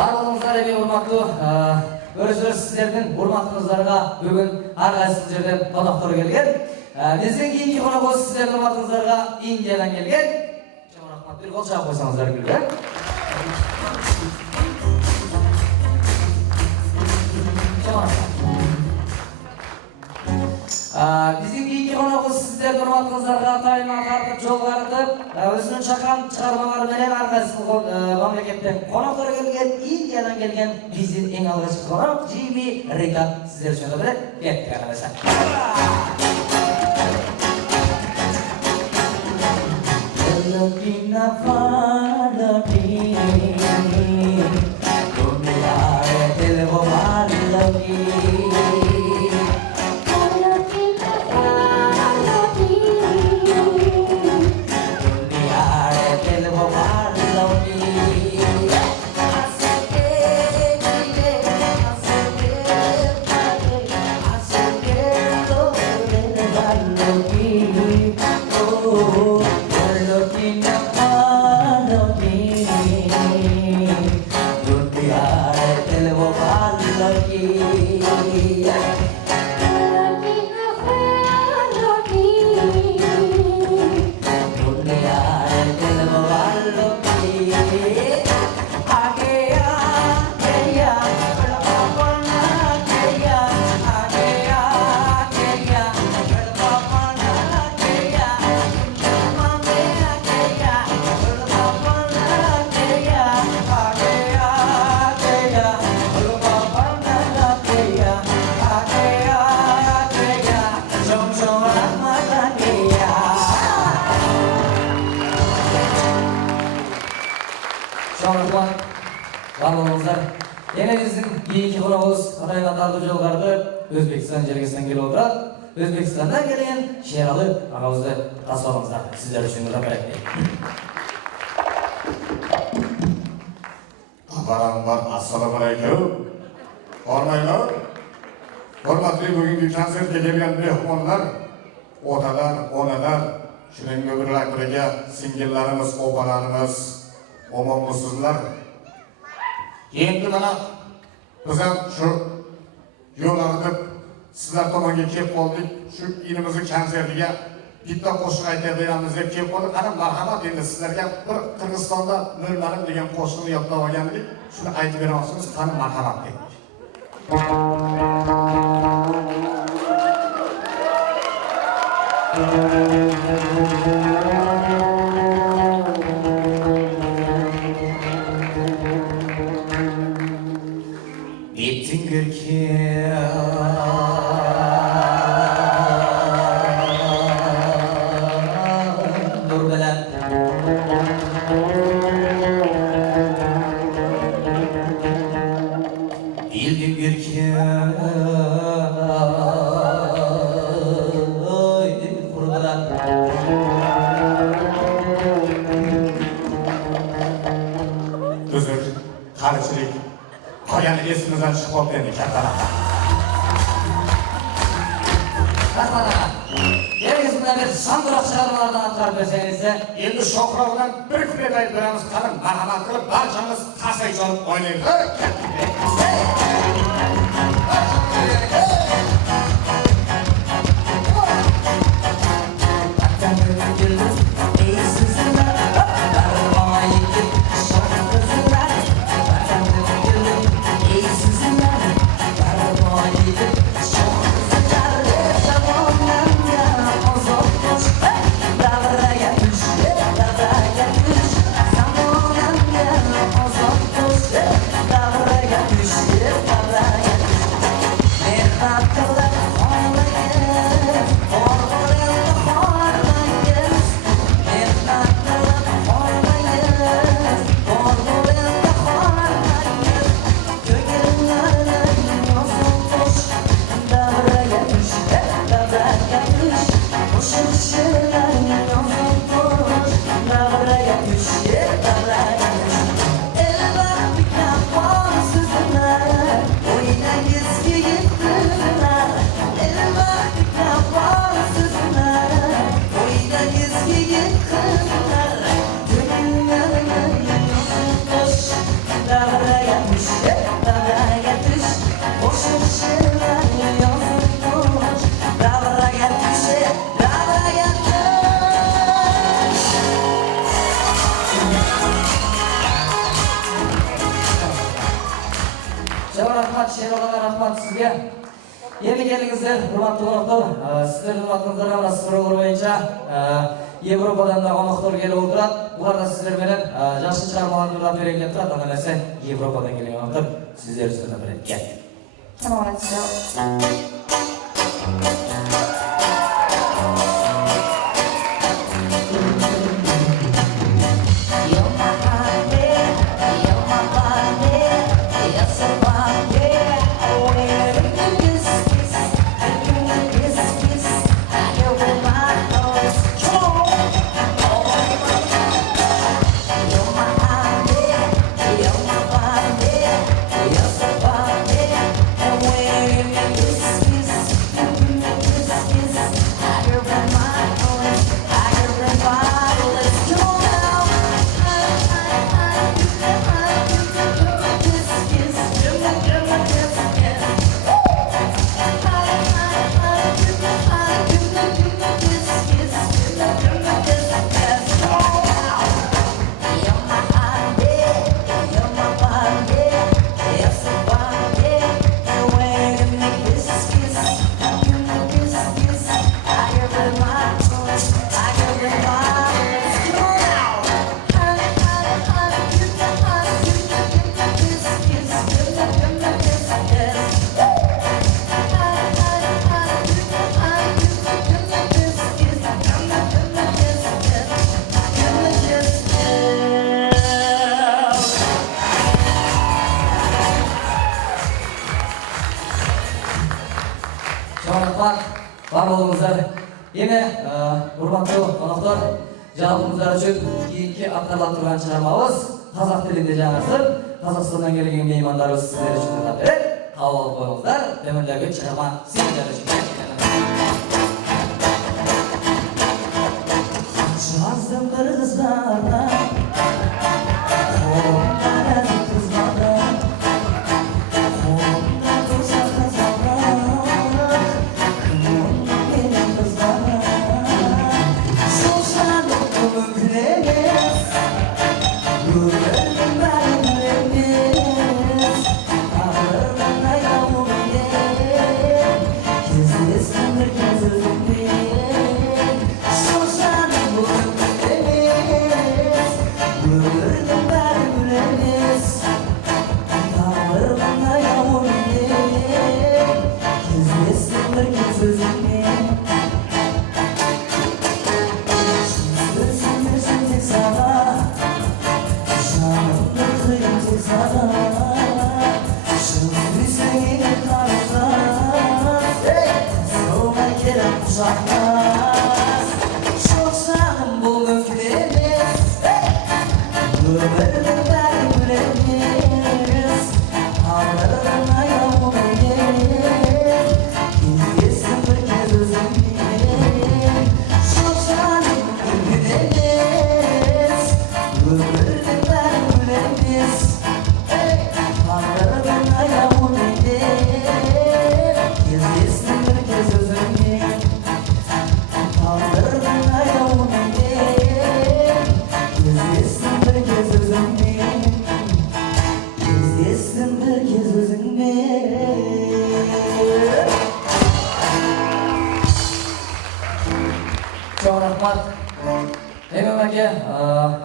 Барлығыңыздар еме урматтуу көрүүчүлөр, сиздердин урматыңыздарга бүгүн ар кайсы жерден коноктор келген. Биздин кийинки коногубуз сиздердин урматыңыздарга Индиядан келген. Чоң рахмат, бир кол чаап койсоңуздар күлгү. Биздин кийинки коногубуз сиздердин урматыңыздарга атайын тартып жол карытып, өзүнүн чакан чыгармалары менен ар кайсы мамлекеттен коноктор келген, Индиядан келген биздин эң алгачкы конок Жими Рихат сиздер үчүн эле кеттик аралаша. Өзбекстан жергесінен келіп отырады. Өзбекстандан келген Шералы ағамызды тасуаңыздар. Сіздер үшін рахмет. Апарамдар, ассалаумағалейкум. Hormanglar. Hurmatli bugungi konsertga kelgan mehmonlar, otalar, onalar, shuningdek birga singillarimiz, opalarimiz, omonmisizlar. Endi mana biz ham shu yo'llarni sizlar tomonga kelib qoldik. Shu ilimizni konsertiga bitta qo'shiq aytadiganmiz deb kelib qoldik. Qani marhamat, endi sizlarga bir Qirg'izistonda Nurlarim degan qo'shiqni yodlab olgandik. Shuni aytib berasiz, qani marhamat deb. Esimizden çıkıp dedik katlara. Katlara. Yergesinden bir sandırak çıkarmalardan atırar versenize. Endi şokravdan bir kulet ayıp veremiz. Kadın marhamat kılıp barcamız kasayı çalıp oynayın. ¡Gracias! рахмат, Шералаға рахмат сізге. Енді келіңіздер, ұрматты қонақтар. Сіздердің ұрматыңыздарға мына сұрағылар бойынша Европадан да қонақтар келіп отырады. Бұлар да сіздерменен жақсы шығармаларды ұрап берейін деп тұрады. Ана нәрсе Европадан келген қонақтар сіздер үстіне біледі. Кел. Жалпымыздар үшін кейінгі атқарылып тұрған шығармамыз қазақ тілінде жаңасы Қазақстаннан келген меймандарымыз сіздер үшін тыңдап береді. Қабыл алып қойыңыздар. Төмендегі шығарма сіздер үшін. Жаздым бір қыздарға, қолымда нәзік қызмады, қолымда тұрса қазақтар, күнім менің қыздарым.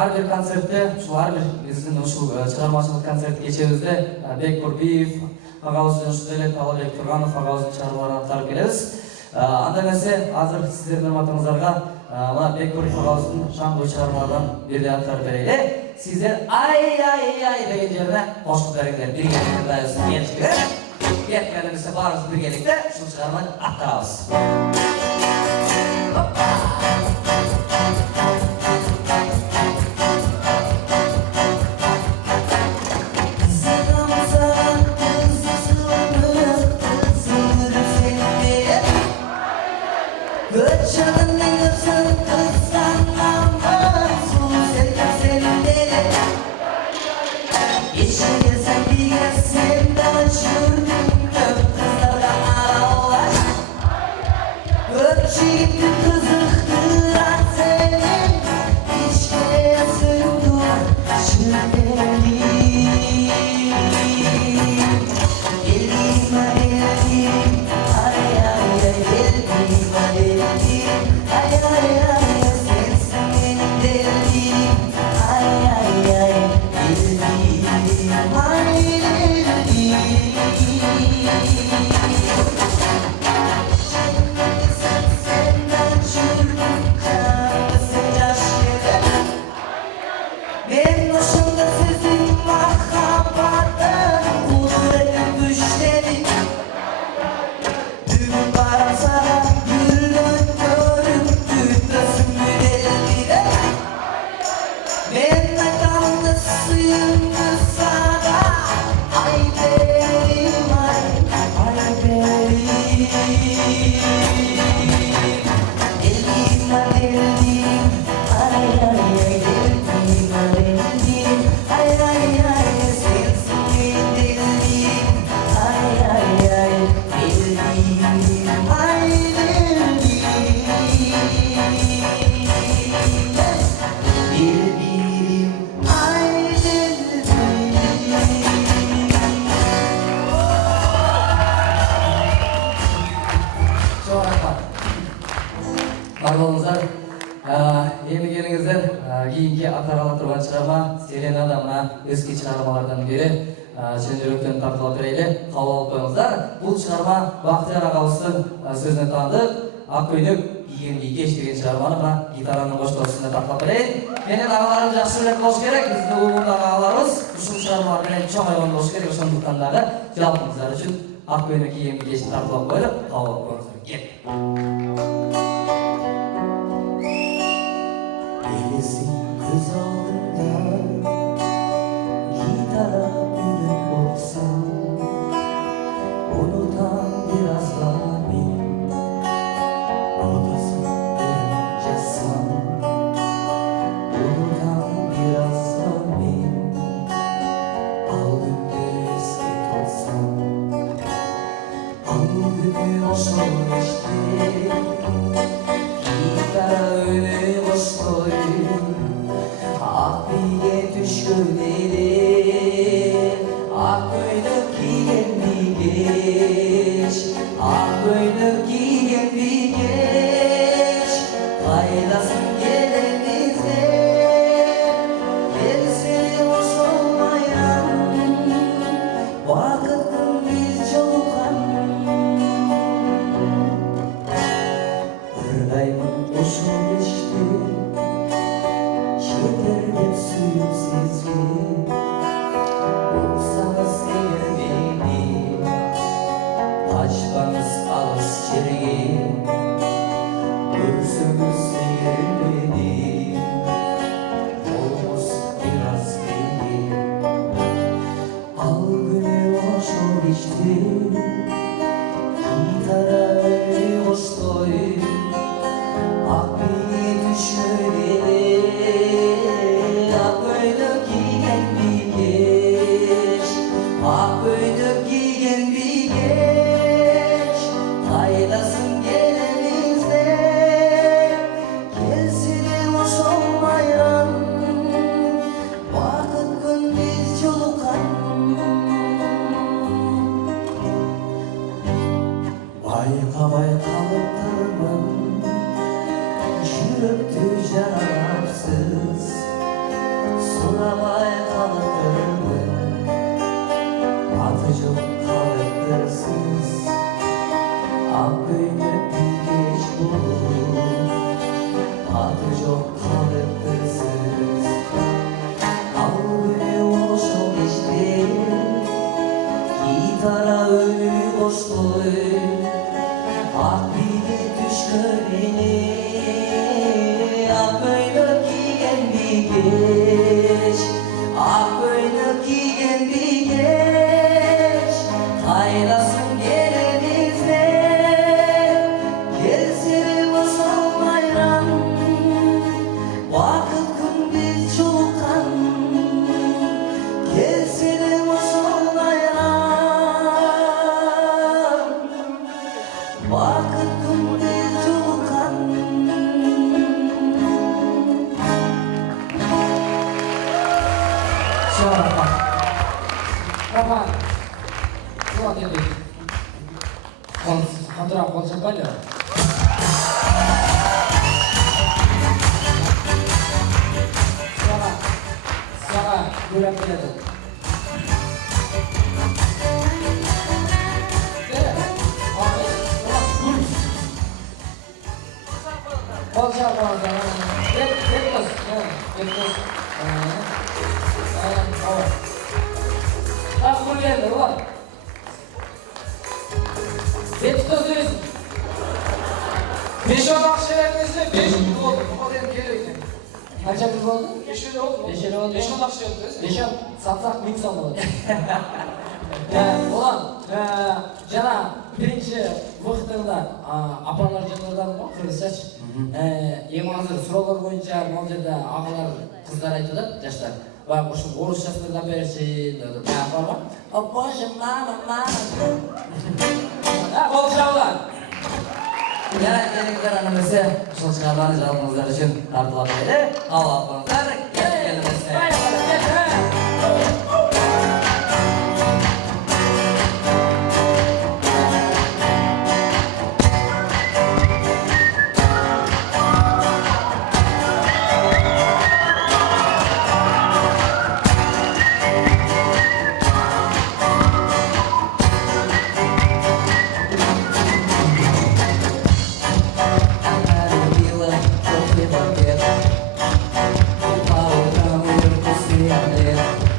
Әрбір концертте, әрбір біздің шығармашылық концерт кешемізде Бек Бурбиев ағауыздың Шүделет, Талабек Тұрғанов ағауыздың шығармаларын атқарып келеміз. Анда нәрсе, азыр сіздердің ұрматыңыздарға Бек Бурбиев ағауыздың шаңғы шығармалардан бірде атқарып берейлі. Сіздер ай-ай-ай деген жеріне қошқылдарыңдар біргелікті дайысын еншілер. Еткәлімізді барымыз біргелікті шын шығарманы аттарабыз. Başımda sizin mahkabatın Kudretin güçleri Düğün barasa Gülün körüm Düğütlasın müdellire Ben mekanlı suyum Sana Ay benim ay benim Eldim ay eldim Ay ay ay eldim ay eldim Ay ay ay sensin eldim Ay ay ay eldim ay eldim ay Бар болыңыздар. Енді келіңіздер, кейінге атарала тұрған шығарма Селенада мына өзге шығармалардан бері шын жүректен тартыла тұрайлы қабыл алып қойыңыздар. Бұл шығарма Бақтияр ағамыздың сөзіне танып, Ақкөйнек киген бикеш деген шығарманы мына гитараның қоштаусында тартылап берейін. Менен ағаларым жақсы білетін болушы керек, біздің Уулундағы ағаларымыз ұшыл шығармалармен чоң айған болушы керек, сондықтандағы жалпыңыздар үшін Ақкөйнек киген бикешті тартылап қойып, қабыл алып қойыңыздар. Кеп. Ээсин көз алдымда гитара үнін болса Унутам биразга мен Отасын үрін жазсам Унутам биразга мен Ал күнді еске толсам Ал күні ошол кеште Gitara öne koştoy Akbiye düşkün eli Akkoynuk giyen bir geç Akkoynuk giyen bir geç Kaydasın gelenizde Gelsene hoş olmayan Vakıttın biz çolukan Ырдаймын ошол кечте жетер деп сүйүп сизге уксаңыз эгер мени качпаңыз алыс жерге көрсөңүз эгер мени колуңуз бир аз кийди ал күнү ошол кечте гитара үнү коштой Akbiye düşkün eli Akkoynuk giyen bir geç Akkoynuk giyen bir geç Kaydasın gelenizde Gelsene hoş olmayan Vakit gün biz yolukan Bayka kalıptırmam Жүректі жарапсыз Сұрамай қалыптырмын Аты жоқ қалыптырсыз Ақкөйнек бикеш болып Аты жоқ қалыптырсыз Ал күні ошол кечте Гитара үнү коштой Ақбиге түшкөн эли Akkoynuk giyen bir geç Akkoynuk giyen bir geç Kaydasın gelenizde Gelsene boş olmayan Vakit gün biz çolukan Gelsene boş olmayan Vakit gün biz çolukan Роман, вот енді қандырақ қол шапайды. Саға бөліп келеді. Қол шапады. Олар. Бет төзіресің. 5 ақша бермесе 5 жыл болды. Бұл енді керек екен. Қанша жыл болды? 5 жыл болды. 5 жыл болды. 5 ақша бермесе. 5 сатсақ 1000 сом болады. Олан, жана биринчи вакытында апалар жандардан го кыргызчачы. Эң азыр суроолор боюнча могу жерде агалар, кыздар айтып атат, жаштар. Баягы ушул орусчасын да беришин деп. Барбы? О боже, мама, мама. Кол чабылар. Yana kelingizlar anamizga ушул чыгарманы жалпыңыздар үчүн тартылып берели. Кабыл алыңыздар. По утрам мир пустынный.